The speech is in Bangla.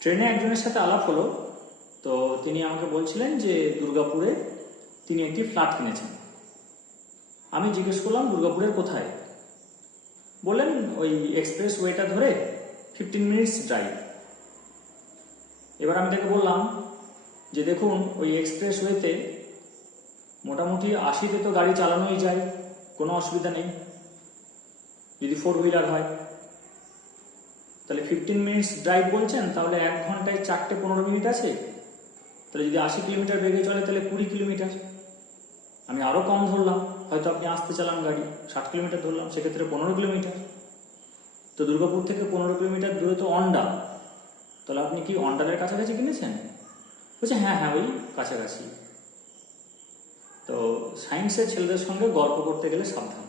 ট্রেনে একজনের সাথে আলাপ হলো। তো তিনি আমাকে বলছিলেন যে দুর্গাপুরে তিনি একটি ফ্ল্যাট কিনেছেন। আমি জিজ্ঞেস করলাম দুর্গাপুরের কোথায়। বললেন ওই এক্সপ্রেস ওয়েটা ধরে 15 মিনিটস ড্রাইভ। এবার আমি তাকে বললাম যে দেখুন ওই এক্সপ্রেস ওয়েতে মোটামুটি 80তে তো গাড়ি চালানোই যায়, কোনো অসুবিধা নেই যদি 4 হুইলার হয়। তাহলে 15 মিনিটস ড্রাইভ বলছেন, তাহলে 1 ঘন্টায় 4টে 15 মিনিট আছে। তাহলে যদি 80 কিলোমিটার বেগে চলে তাহলে 20 কিলোমিটার। আমি আরও কম ধরলাম, হয়তো আপনি আসতে চালান গাড়ি 60 কিলোমিটার ধরলাম, সেক্ষেত্রে 15 কিলোমিটার। তো দুর্গাপুর থেকে 15 কিলোমিটার দূরে তো অন্ডাল। তাহলে আপনি কি অন্ডালের কাছাকাছি কিনেছেন? বলছে হ্যাঁ হ্যাঁ ওই কাছাকাছি। তো সায়েন্সের ছেলেদের সঙ্গে গল্প করতে গেলে সাবধান।